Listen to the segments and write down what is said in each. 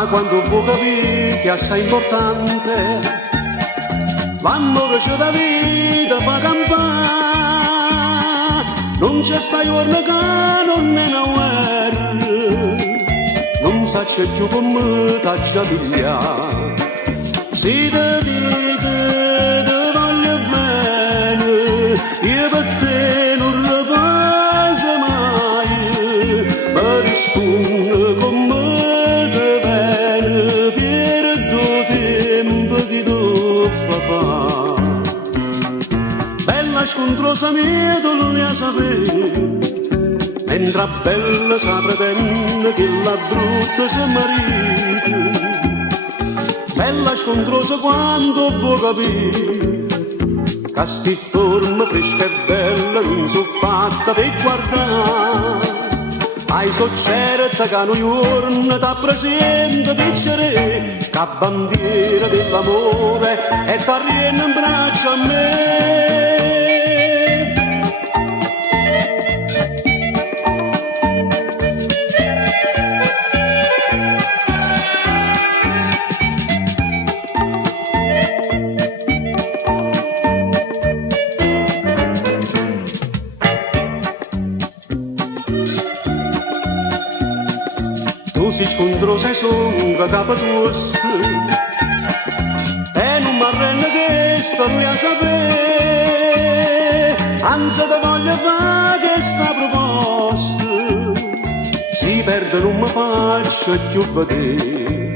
ma quando può capire che è assai importante, l'amore c'è da vita fa campare, non c'è sta giorno che non è una guerra, non sa c'è più come t'accia pigliare, se te dico te voglio bene, io per te non ripasso mai, ma rispondo con me te bene, per due tempo che tu fa fare. Bella scontrosa mia tu non la sapevi, mentre bella sa pretende che la brutta si marita. Bella scontrosa quando può capire che sti forma fresca e bella non so fatta per guardare. Ai so certa che un giorno t'ha presente piacere, che bandiera dell'amore e t'arriena in braccio a me. Tu sei scontrosa e songa capa tua e non mi arrende che sto lui a sapere, anzi te voglio fare questa proposta, si perde non mi faccio più vedere,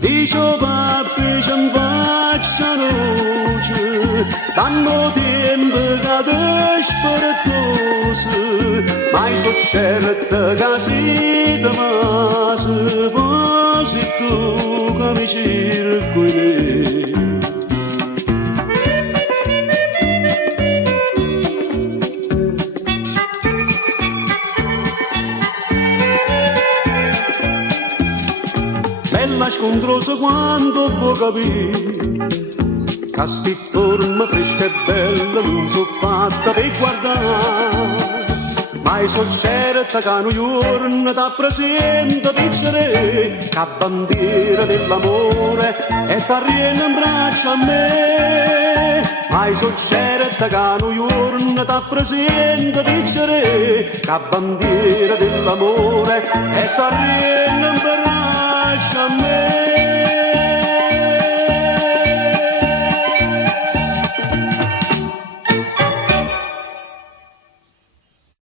dice papà ci faccia luce, tanto tempo che ti spiritoso, mai so certa che si te masi, poi sei tu che mi circoli. Bella scontrosa quando può capire che sti forma fresca e bella non so fatta per guardare, mai so certa che un giorno t'ha presente piacere, che bandiera dell'amore e t'arriena in braccio a me. Mai so certa che un giorno t'ha presente piacere, che bandiera dell'amore e t'arriena in braccio a me.